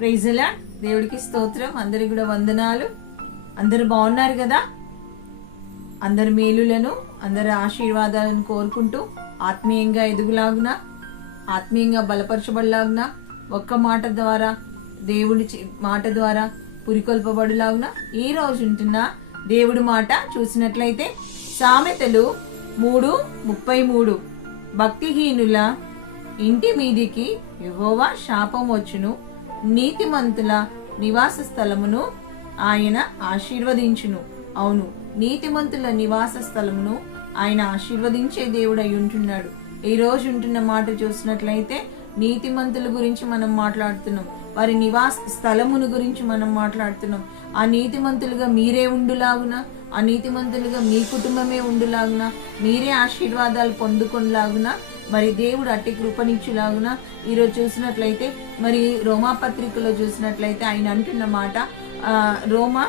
Praise the lord. దేవుడికి స్తోత్రం. అందరికి కూడా వందనాలు. అందరు బాగున్నారు కదా? అందరి మేలులను, అందరి ఆశీర్వాదాలను కోరుకుంటూ ఆత్మీయంగా ఎదుగులాగున, ఆత్మీయంగా బలపరచబడలాగున, ఒక్క మాట ద్వారా దేవుడి మాట ద్వారా పురికొల్పబడులాగున ఈ రోజు ఉంటున్న దేవుడి మాట చూసినట్లయితే సామెతలు 3:33 భక్తిహీనుల ఇంటి మీదికి యెహోవా శాపం వచ్చును, నీతిమంతుల నివాస స్థలమును ఆయన ఆశీర్వదించును. అవును, నీతిమంతుల నివాస స్థలమును ఆయన ఆశీర్వదించే దేవుడు అయి ఉంటున్నాడు. ఈ రోజు ఉంటున్న మాట చూసినట్లయితే నీతిమంతుల గురించి మనం మాట్లాడుతున్నాం, వారి నివాస స్థలమును గురించి మనం మాట్లాడుతున్నాం. ఆ నీతిమంతులుగా మీరే ఉండులాగున, ఆ నీతిమంతులుగా మీ కుటుంబమే ఉండులాగున, మీరే ఆశీర్వాదాలు పొందుకొనిలాగున మరి దేవుడు అట్టి కృపనిచ్చులాగున ఈరోజు చూసినట్లయితే మరి రోమా పత్రికలో చూసినట్లయితే ఆయన అంటున్న మాట రోమా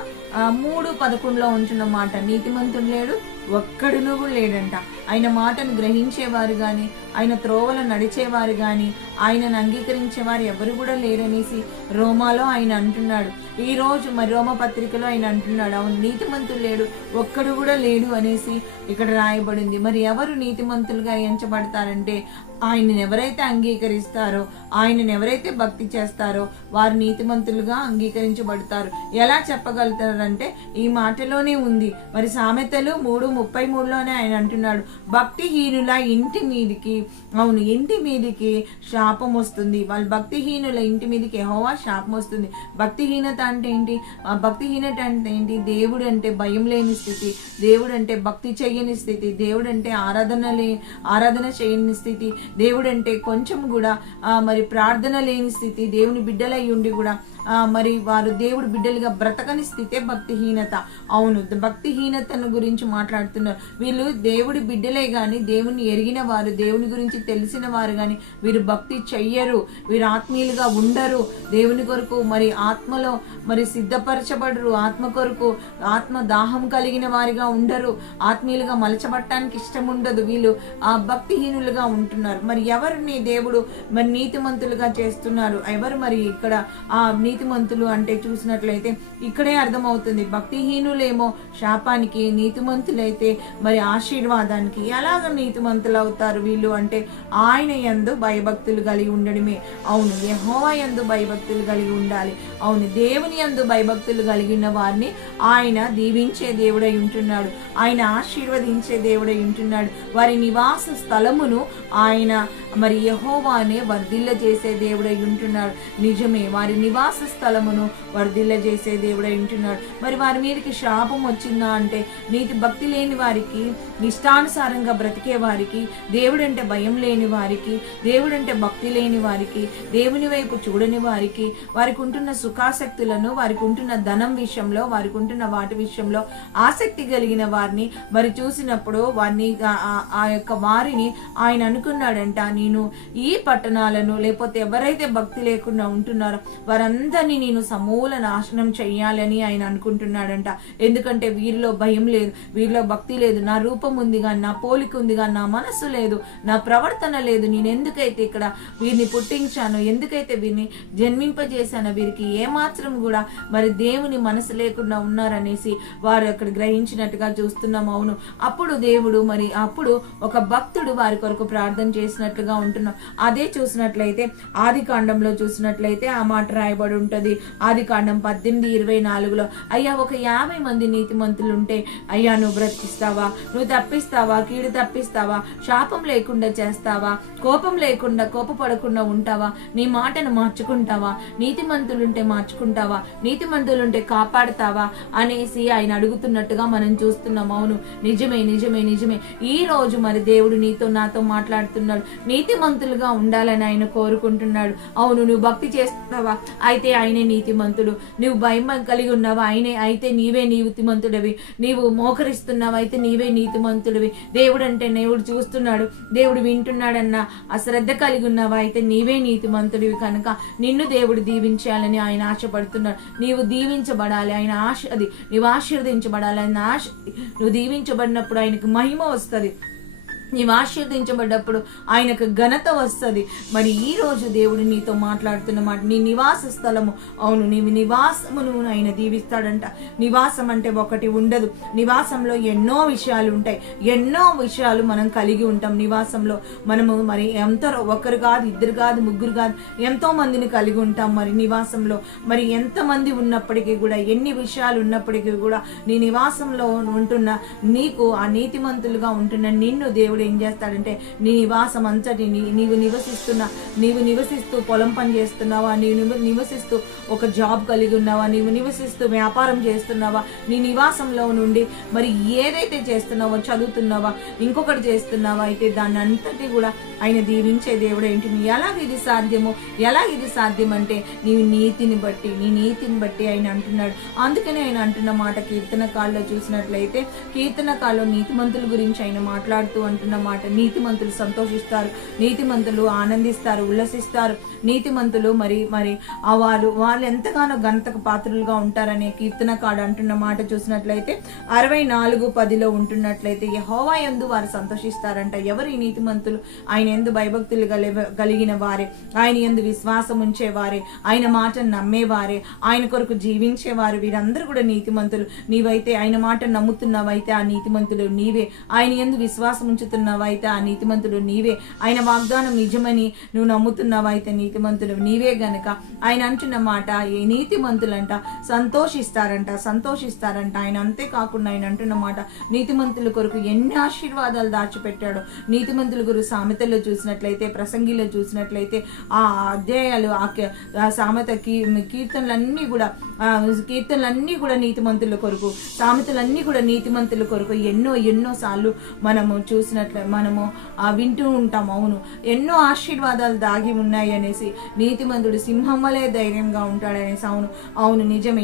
3:11 ఉంటున్న మాట, నీతిమంతుడు లేడు, ఒక్కడును కూడా లేడంట. ఆయన మాటను గ్రహించేవారు కానీ, ఆయన త్రోవలో నడిచేవారు కానీ, ఆయనను అంగీకరించేవారు ఎవరు కూడా లేరనేసి రోమాలో ఆయన అంటున్నాడు. ఈ రోజు మరి రోమా పత్రికలో ఆయన అంటున్నాడు, అవును నీతిమంతుడు లేడు, ఒక్కడు కూడా లేడు అనేసి ఇక్కడ రాయబడింది. మరి ఎవరు నీతిమంతులుగా ఎంచబడతారంటే ఆయనను ఎవరైతే అంగీకరిస్తారో, ఆయనను ఎవరైతే భక్తి చేస్తారో వారు నీతిమంతులుగా అంగీకరించబడతారు. ఎలా చెప్పగలుగుతారంటే ఈ మాటలోనే ఉంది. మరి సామెతలు 3:33లోనే ఆయన అంటున్నాడు, భక్తిహీనుల ఇంటి మీదికి, అవును ఇంటి మీదికి శాపం వస్తుంది. వాళ్ళ భక్తిహీనుల ఇంటి మీదకి యెహోవా శాపం వస్తుంది. భక్తిహీనత అంటే ఏంటి? భక్తిహీనత అంటే ఏంటి? దేవుడు అంటే భయం లేని స్థితి, దేవుడు అంటే భక్తి చేయని స్థితి, దేవుడు అంటే ఆరాధన చేయని స్థితి, దేవుడు అంటే కొంచెం కూడా మరి ప్రార్థన లేని స్థితి, దేవుని బిడ్డలై ఉండి కూడా మరి వారు దేవుడు బిడ్డలుగా బ్రతకని స్థితే భక్తిహీనత. అవును, భక్తిహీనతను గురించి మాట్లాడుతున్నారు. వీళ్ళు దేవుడి బిడ్డలే గాని, దేవుని ఎరిగిన వారు, దేవుని గురించి తెలిసిన వారు గాని వీరు భక్తి చెయ్యరు, వీరు ఆత్మీయులుగా ఉండరు, దేవుని కొరకు మరి ఆత్మలో మరి సిద్ధపరచబడరు, ఆత్మ కొరకు ఆత్మ దాహం కలిగిన వారిగా ఉండరు, ఆత్మీయులుగా మలచబట్టడానికి ఇష్టం ఉండదు. వీళ్ళు భక్తిహీనులుగా ఉంటున్నారు. మరి ఎవరిని దేవుడు మరి నీతిమంతులుగా చేస్తున్నారు? ఎవరు మరి ఇక్కడ నీతిమంతులు అంటే చూసినట్లయితే ఇక్కడే అర్థమవుతుంది. భక్తిహీనులేమో శాపానికి, నీతిమంతులైతే మరి ఆశీర్వాదానికి. ఎలాగ నీతిమంతులు అవుతారు వీళ్ళు అంటే ఆయన యందు భయభక్తులు కలిగి ఉండడమే. అవును, యెహోవా యందు భయభక్తులు కలిగి ఉండాలి. అవును, దేవుని యందు భయభక్తులు కలిగిన వారిని ఆయన దీవించే దేవుడై ఉంటున్నాడు, ఆయన ఆశీర్వదించే దేవుడై ఉంటున్నాడు. వారి నివాస స్థలమును ఆయన మరి యెహోవానే వర్ధిల్ల చేసే దేవుడై ఉంటున్నాడు. నిజమే, వారి నివాస స్థలమును వర్ధిల్ల చేసే దేవుడై ఉంటున్నాడు. మరి వారి మీదకి శాపం వచ్చిందా అంటే నీతి భక్తి లేని వారికి, ఇష్టానుసారంగా బ్రతికే వారికి, దేవుడంటే భయం లేని వారికి, దేవుడంటే భక్తి లేని వారికి, దేవుని వైపు చూడని వారికి, వారికి ఉంటున్న సుఖాసక్తులను, వారికి ఉంటున్న ధనం విషయంలో, వారికి ఉంటున్న వాటి విషయంలో ఆసక్తి కలిగిన వారిని మరి చూసినప్పుడు వారిని ఆ యొక్క వారిని ఆయన అనుకున్నాడంట, నేను ఈ పట్టణాలను లేకపోతే ఎవరైతే భక్తి లేకుండా ఉంటున్నారో వారందరినీ నేను సమూల నాశనం చెయ్యాలని ఆయన అనుకుంటున్నాడంట. ఎందుకంటే వీరిలో భయం లేదు, వీరిలో భక్తి లేదు, నా రూపం ఉంది కానీ, నా పోలిక ఉంది కానీ, నా మనస్సు లేదు, నా ప్రవర్తన లేదు. నేను ఎందుకైతే ఇక్కడ వీరిని పుట్టించాను, ఎందుకైతే వీరిని జన్మింపజేశానో వీరికి ఏమాత్రం కూడా మరి దేవుని మనసు లేకుండా ఉన్నారనేసి వారు అక్కడ గ్రహించినట్టుగా చూస్తున్నాం. అవును, అప్పుడు దేవుడు మరి అప్పుడు ఒక భక్తుడు వారి కొరకు ప్రార్థన చేసినట్లుగా ఉంటున్నాం. అదే చూసినట్లయితే ఆది కాండంలో చూసినట్లయితే ఆ మాట రాయబడి ఉంటుంది. ఆది కాండం 18:24లో అయ్యా ఒక 50 మంది నీతిమంతులు ఉంటే అయ్యా నువ్వు బ్రతికిస్తావా, నువ్వు తప్పిస్తావా, కీడు తప్పిస్తావా, శాపం లేకుండా చేస్తావా, కోపం లేకుండా కోపపడకుండా ఉంటావా, నీ మాటను మార్చుకుంటావా, నీతిమంతులుంటే మార్చుకుంటావా, నీతిమంతులుంటే కాపాడుతావా అనేసి ఆయన అడుగుతున్నట్టుగా మనం చూస్తున్నాం. అవును, నిజమే నిజమే నిజమే. ఈ రోజు మరి దేవుడు నీతో నాతో మాట్లాడుతున్నాడు. నీతిమంతులుగా ఉండాలని ఆయన కోరుకుంటున్నాడు. అవును, నువ్వు భక్తి చేస్తున్నావా అయితే ఆయనే నీతిమంతుడు, నువ్వు భయం కలిగి ఉన్నావా అయితే నీవే నీతిమంతుడివి, నీవు మోకరిస్తున్నావా అయితే నీవే నీతిమంతుడివి, దేవుడు అంటే దేవుడు చూస్తున్నాడు, దేవుడు వింటున్నాడన్న అశ్రద్ధ కలిగి ఉన్నావా అయితే నీవే నీతిమంతుడివి. కనుక నిన్ను దేవుడు దీవించాలని ఆయన ఆశపడుతున్నాడు. నీవు దీవించబడాలి, ఆయన నీవు ఆశీర్వదించబడాలి, ఆయన నువ్వు దీవించబడినప్పుడు ఆయనకు మహిమ వస్తుంది. నీవు ఆశీర్వదించబడ్డప్పుడు ఆయనకు ఘనత వస్తుంది. మరి ఈ రోజు దేవుడు నీతో మాట్లాడుతున్న మాట, నీ నివాస స్థలము, అవును నీవు నివాసమును ఆయన దీవిస్తాడంట. నివాసం అంటే ఒకటి ఉండదు, నివాసంలో ఎన్నో విషయాలు ఉంటాయి, ఎన్నో విషయాలు మనం కలిగి ఉంటాం. నివాసంలో మనము మరి ఒకరు కాదు, ఇద్దరు కాదు, ముగ్గురు కాదు, ఎంతో మందిని కలిగి ఉంటాం. మరి నివాసంలో మరి ఎంతమంది ఉన్నప్పటికీ కూడా, ఎన్ని విషయాలు ఉన్నప్పటికీ కూడా, నీ నివాసంలో ఉంటున్న నీకు, ఆ నీతిమంతులుగా ఉంటున్న నిన్ను దేవుడు ఏం చేస్తాడంటే, నీ నివాసం అంతటి నీవు నివసిస్తూ పొలం పని చేస్తున్నావా, నీవు నివసిస్తూ ఒక జాబ్ కలిగి ఉన్నావా, నీవు నివసిస్తూ వ్యాపారం చేస్తున్నావా, నీ నివాసంలో నుండి మరి ఏదైతే చేస్తున్నావో, చదువుతున్నావా, ఇంకొకటి చేస్తున్నావా, అయితే దాన్ని అంతటి కూడా ఆయన దీవించే దేవుడు ఏంటి. ఎలాగ ఇది సాధ్యం అంటే నీ నీతిని బట్టి ఆయన అంటున్నాడు. అందుకనే ఆయన అంటున్న మాట కీర్తనకాల్లో చూసినట్లయితే, కీర్తనకాల్లో నీతిమంతుల గురించి ఆయన మాట్లాడుతూ అంటున్న మాట, నీతిమంతులు సంతోషిస్తారు, నీతిమంతులు ఆనందిస్తారు, ఉల్లసిస్తారు. నీతిమంతులు మరి వాళ్ళు ఎంతగానో ఘనతకు పాత్రులుగా ఉంటారనే కీర్తనకాడు అంటున్న మాట చూసినట్లయితే 64:10 ఉంటున్నట్లయితే, యెహోవా యందు వారు సంతోషిస్తారంట. ఎవరు ఈ నీతిమంతులు? ఆయన యందు భయభక్తులు కలిగిన వారే, ఆయన యందు విశ్వాసం ఉంచేవారే, ఆయన మాటను నమ్మేవారే, ఆయన కొరకు జీవించేవారు, వీరందరూ కూడా నీతిమంతులు. నీవైతే ఆయన మాట నమ్ముతున్నావైతే ఆ నీతిమంతులు నీవే, ఆయన యందు విశ్వాసం ఉంచుతున్నావైతే ఆ నీతిమంతుడు నీవే, ఆయన వాగ్దానం నిజమని నువ్వు నమ్ముతున్నావైతే నీతిమంతుడు నీవే గనక ఆయన అంటున్న మాట, ఏ నీతిమంతులంట సంతోషిస్తారంట ఆయన. అంతేకాకుండా ఆయన అంటున్న మాట, నీతిమంతుల కొరకు ఎన్ని ఆశీర్వాదాలు దాచిపెట్టాడో. నీతిమంతుల గురు సామెతల్లో చూసినట్లయితే, ప్రసంగిలో చూసినట్లయితే, ఆ అధ్యాయాలు, ఆ సామెత కీర్తనలన్నీ కూడా నీతిమంతుల కొరకు, సామెతలన్నీ కూడా నీతిమంతుల కొరకు ఎన్నో సార్లు మనము మనము వింటూ ఉంటాం. అవును, ఎన్నో ఆశీర్వాదాలు దాగి ఉన్నాయి అనేసి, నీతిమంతుడు సింహం వలె ధైర్యంగా ఉంటాడనేసి. అవును నిజమే.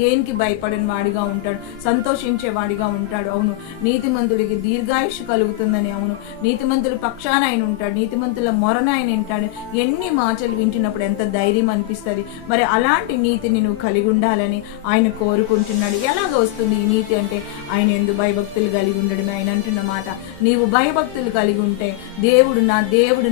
దేనికి భయపడని వాడిగా ఉంటాడు, సంతోషించే వాడిగా ఉంటాడు. అవును, నీతిమంతుడికి దీర్ఘాయుష్ కలుగుతుందని. అవును, నీతిమంతుడు పక్షాన ఆయన ఉంటాడు, నీతిమంతుల మొరన ఆయన వింటాడు. ఎన్ని మాటలు వింటున్నప్పుడు ఎంత ధైర్యం అనిపిస్తుంది. మరి అలాంటి నీతిని నువ్వు కలిగి ఉండాలని ఆయన కోరుకుంటున్నాడు. ఎలాగ వస్తుంది ఈ నీతి అంటే, ఆయన యందు భయభక్తులు కలిగి ఉండడమే. ఆయన అంటున్న మాట, నీవు భయభక్తులు కలిగి ఉంటే, దేవుడు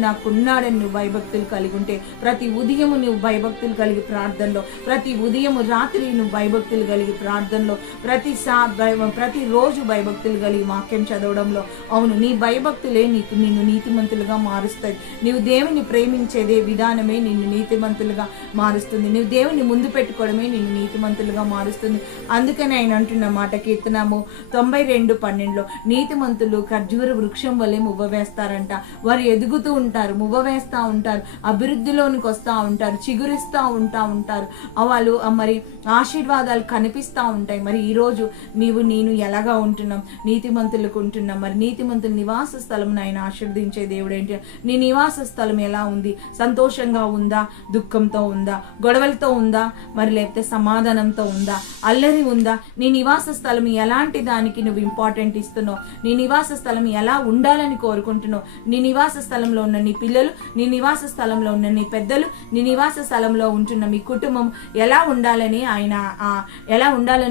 నాకున్నాడని నువ్వు భయభక్తులు కలిగి ఉంటే, ప్రతి ఉదయము నువ్వు భయభక్తులు కలిగి ప్రార్థనలో, ప్రతి ఉదయము రాత్రి నువ్వు భయభక్తులు కలిగి ప్రార్థనలో, ప్రతి రోజు భయభక్తులు కలిగి వాక్యం చదవడంలో, అవును నీ భయభక్తులే నిన్ను నీతిమంతులుగా మారుస్తాయి. నీవు దేవుని ప్రేమించేదే విధానమే నిన్ను నీతిమంతులుగా మారుస్తుంది. నీవు దేవుని ముందు పెట్టుకోవడమే నిన్ను నీతిమంతులుగా మారుస్తుంది. అందుకని ఆయన అంటున్న మాట కీర్తనము 92:12, నీతిమంతులు ఖర్జూర వృక్షం వల్లే మువ్వ వేస్తారంట. వారు ఎదుగుతూ ఉంటారు, మువ్వ వేస్తూ ఉంటారు, అభివృద్ధిలోనికి వస్తూ ఉంటారు, చిగురిస్తూ ఉంటారు. వాళ్ళు మరి ఆశీర్వాదాలు కనిపిస్తూ ఉంటాయి. మరి ఈరోజు నేను ఎలాగా ఉంటున్నాం? నీతిమంతులకు ఉంటున్నాం. మరి నీతిమంతుల నివాస స్థలం ఆయన ఆశీర్వదించే దేవుడు ఏంటి? నీ నివాస స్థలం ఎలా ఉంది? సంతోషంగా ఉందా? దుఃఖంతో ఉందా? గొడవలతో ఉందా? మరి లేకపోతే సమాధానంతో ఉందా? అల్లరి ఉందా? నీ నివాస స్థలం ఎలాంటి దానికి నువ్వు ఇంపార్టెంట్ ఇస్తున్నావు? నీ నివాస స్థలం ఎలా ఉండాలని కోరుకుంటున్నావు? నీ నివాస స్థలంలో ఉన్న నీ పిల్లలు, నీ నివాస స్థలంలో ఉన్న నీ పెద్దలు, నీ నివాస స్థలంలో ఉంటున్న మీ కుటుంబం ఎలా ఉండాలని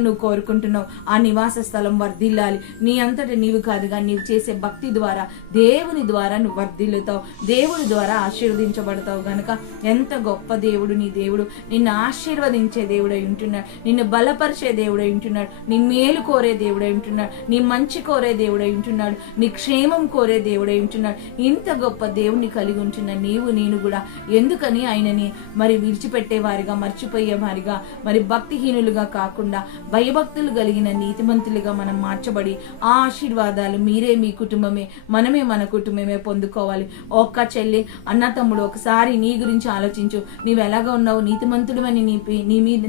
నువ్వు కోరుకుంటున్నావు? ఆ నివాస స్థలం వర్ధిల్లాలి. నీ అంతటి నీవు కాదుగా, నీవు చేసే భక్తి ద్వారా, దేవుని ద్వారా నువ్వు వర్ధిల్లుతావు, దేవుడి ద్వారా ఆశీర్వదించబడతావు గనక. ఎంత గొప్ప దేవుడు నీ దేవుడు! నిన్ను ఆశీర్వదించే దేవుడై ఉంటున్నాడు, నిన్ను బలపరిచే దేవుడై ఉంటున్నాడు, నీ మేలు కోరే దేవుడై ఉంటున్నాడు, నీ మంచి కోరే దేవుడై ఉంటున్నాడు, నీ క్షేమం కోరే దేవుడై ఉంటున్నాడు. ఇంత గొప్ప దేవుని కలిగి ఉంటున్న నేను కూడా ఎందుకని ఆయనని మరి విడిచిపెట్టేవారిగా, మర్చిపోయేవారిగా, మరి భక్తిహీనులుగా కాకుండా భయభక్తులు కలిగిన నీతిమంతులుగా మనం మార్చబడి ఆ ఆశీర్వాదాలు మీరే, మీ కుటుంబమే, మనమే మన కుటుంబమే పొందుకోవాలి. ఒక్క చెల్లి, అన్న, తమ్ముడు, ఒకసారి నీ గురించి ఆలోచించు. నీవు ఎలాగా ఉన్నావు? నీతిమంతుడు అని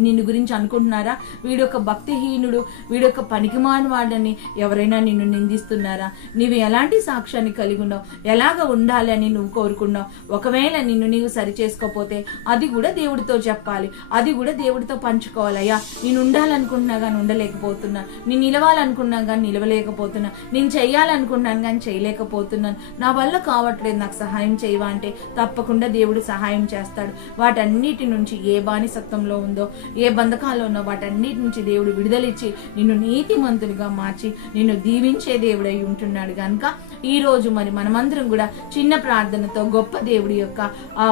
నిన్ను గురించి అనుకుంటున్నారా? వీడొక భక్తిహీనుడు, వీడొక పనికిమాని వాడని ఎవరైనా నిన్ను నిందిస్తున్నారా? నీవు ఎలాంటి సాక్ష్యాన్ని కలిగి ఉన్నావు? ఎలాగ ఉండాలి అని నువ్వు కోరుకున్నావు? ఒకవేళ నీవు సరి చేసుకోకపోతే అది కూడా దేవుడితో చెప్పాలి, అది కూడా దేవుడితో పంచుకోవాలయ్యా. నేను ఉండాలనుకుంటున్నా కానీ ఉండలేకపోతున్నా, నేను నిలవాలనుకున్నా కానీ నిలవలేకపోతున్నా, నేను చెయ్యాలనుకున్నాను కానీ చేయలేకపోతున్నాను, నా వల్ల కావట్లేదు, నాకు సహాయం చేయవా అంటే తప్పకుండా దేవుడు సహాయం చేస్తాడు. వాటన్నిటి నుంచి ఏ బానిసత్వంలో ఉందో, ఏ బంధకాల్లో ఉన్నో వాటన్నిటి నుంచి దేవుడు విడుదలిచ్చి నిన్ను నీతిమంతునిగా మార్చి నిన్ను దీవించే దేవుడై ఉంటున్నాడు కనుక ఈ రోజు మరి మనమందరం కూడా చిన్న ప్రార్థనతో గొప్ప దేవుడి యొక్క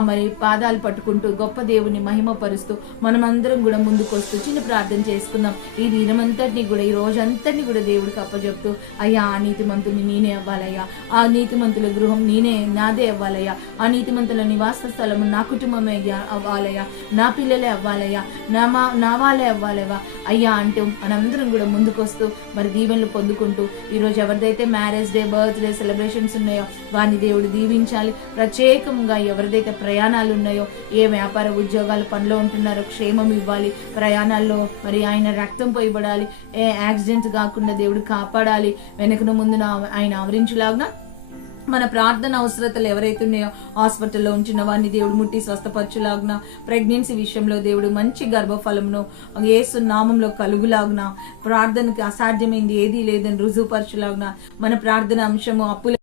మరి పాదాలు పట్టుకుంటూ గొప్ప దేవుని మహిమపరుస్తూ మనమందరం కూడా ముందుకు వస్తూ చిన్న ప్రార్థన చేసుకుందాం. ఈ దినమంతటిని కూడా ఈ రోజంతటిని కూడా దేవుడికి అప్పచెప్తూ, అయ్యా ఆ నీతిమంతుని నేనే అవ్వాలయ్యా, ఆ నీతిమంతుల గృహం నాదే అవ్వాలయ్యా, ఆ నీతిమంతుల నివాస స్థలము నా కుటుంబమే అవ్వాలయ్యా, నా పిల్లలే అవ్వాలయ్యా, నా వాళ్ళే అవ్వాలయ్యా అయ్యా అంటూ మనందరం కూడా ముందుకు వస్తూ మరి దీవెనలు పొందుకుంటూ ఈరోజు ఎవరిదైతే మ్యారేజ్ డే, బర్త్డే సెలబ్రేషన్స్ ఉన్నాయో వారిని దేవుడు దీవించాలి. ప్రత్యేకంగా ఎవరిదైతే ప్రయాణాలు ఉన్నాయో, ఏ వ్యాపార ఉద్యోగాల పనిలో ఉంటున్నారో క్షేమం ఇవ్వాలి. ప్రయాణాల్లో మరి ఆయన రక్తం పోయబడాలి. ఏ యాక్సిడెంట్ కాకుండా దేవుడు కాపాడాలి. వెనకను ముందున ఆయన ఆవరించులాగా మన ప్రార్థన అవసరతలు ఎవరైతే ఉన్నాయో హాస్పిటల్లో ఉంచిన వారిని దేవుడు ముట్టి స్వస్థపరచులాగున, ప్రెగ్నెన్సీ విషయంలో దేవుడు మంచి గర్భఫలమును యేసు నామంలో కలుగులాగున, ప్రార్థనకి అసాధ్యమైంది ఏదీ లేదని రుజువుపరచులాగున, మన ప్రార్థన అంశము అప్పుల